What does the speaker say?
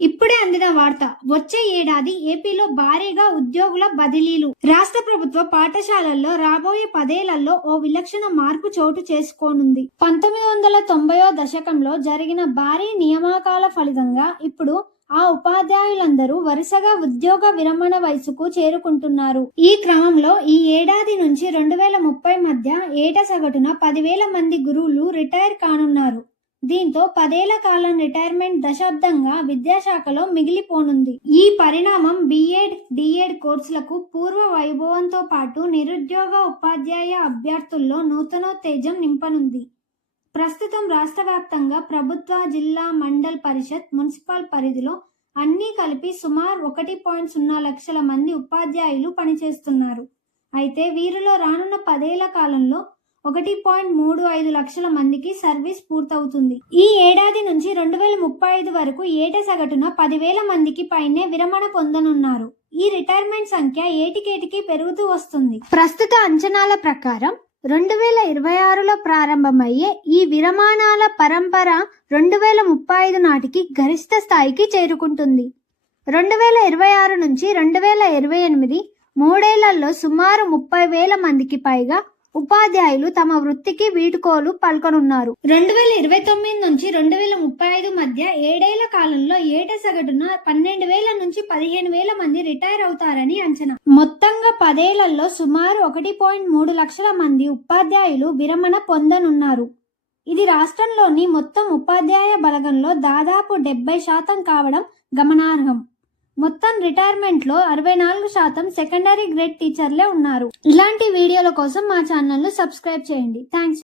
ఇప్పుడే అందిన వార్త. వచ్చే ఏడాది ఏపీలో భారీగా ఉద్యోగుల బదిలీలు. రాష్ట్ర ప్రభుత్వ పాఠశాలల్లో రాబోయే పదేళ్ళలో ఓ విలక్షణ మార్పు చోటు చేసుకోనుంది. పంతొమ్మిది వందల తొంభైవ దశకంలో జరిగిన భారీ నియామకాల ఫలితంగా ఇప్పుడు ఆ ఉపాధ్యాయులందరూ వరుసగా ఉద్యోగ విరమణ వయసుకు చేరుకుంటున్నారు. ఈ క్రమంలో ఈ ఏడాది నుంచి రెండు వేల ముప్పై మధ్య ఏట సగటున పదివేల మంది గురువులు రిటైర్ కానున్నారు. దీంతో పదేళ్ళ కాలం రిటైర్మెంట్ దశాబ్దంగా విద్యాశాఖలో మిగిలిపోనుంది. ఈ పరిణామం బిఎడ్ డిఎడ్ కోర్సులకు పూర్వ వైభవంతో పాటు నిరుద్యోగ ఉపాధ్యాయ అభ్యర్థుల్లో నూతనోత్తేజం నింపనుంది. ప్రస్తుతం రాష్ట్ర వ్యాప్తంగా ప్రభుత్వ జిల్లా మండల్ పరిషత్ మున్సిపల్ పరిధిలో అన్నీ కలిపి సుమారు ఒకటి పాయింట్ సున్నా లక్షల మంది ఉపాధ్యాయులు పనిచేస్తున్నారు. అయితే వీరిలో రానున్న పదేళ్ళ కాలంలో ఒకటి పాయింట్ మూడు ఐదు లక్షల మందికి సర్వీస్ పూర్తవుతుంది. ఈ ఏడాది నుంచి రెండు వేల ముప్పై ఐదు వరకు ఏట సగటున పదివేల మందికి పైనే విరమణ పొందనున్నారు. ఈ రిటైర్మెంట్ సంఖ్య ఏటికేటికి పెరుగుతూ వస్తుంది. ప్రస్తుత అంచనాల ప్రకారం రెండు వేల ఇరవై ఆరులో ప్రారంభమయ్యే ఈ విరమణాల పరంపర రెండు వేల ముప్పై ఐదు నాటికి గరిష్ట స్థాయికి చేరుకుంటుంది. రెండు వేల ఇరవై ఆరు నుంచి రెండు వేల ఇరవై ఎనిమిది మూడేళ్ళలో సుమారు ముప్పై వేల మందికి పైగా ఉపాధ్యాయులు తమ వృత్తికి వీడుకోలు పలకనున్నారు. రెండు వేల ఇరవై తొమ్మిది నుంచి రెండు వేల ముప్పై ఐదు మధ్య ఏడేళ్ళ కాలంలో ఏట సగటున పన్నెండు వేల నుంచి పదిహేను వేల మంది రిటైర్ అవుతారని అంచనా. మొత్తంగా పదేళ్ళలో సుమారు ఒకటి పాయింట్ మూడు లక్షల మంది ఉపాధ్యాయులు విరమణ పొందనున్నారు. ఇది రాష్ట్రంలోని మొత్తం ఉపాధ్యాయ బలగంలో దాదాపు డెబ్బై శాతం కావడం గమనార్హం. మొత్తం రిటైర్మెంట్లో అరవై నాలుగు శాతం సెకండరీ గ్రేడ్ టీచర్లే ఉన్నారు. ఇలాంటి వీడియోల కోసం మా ఛానల్ను సబ్స్క్రైబ్ చేయండి. థ్యాంక్స్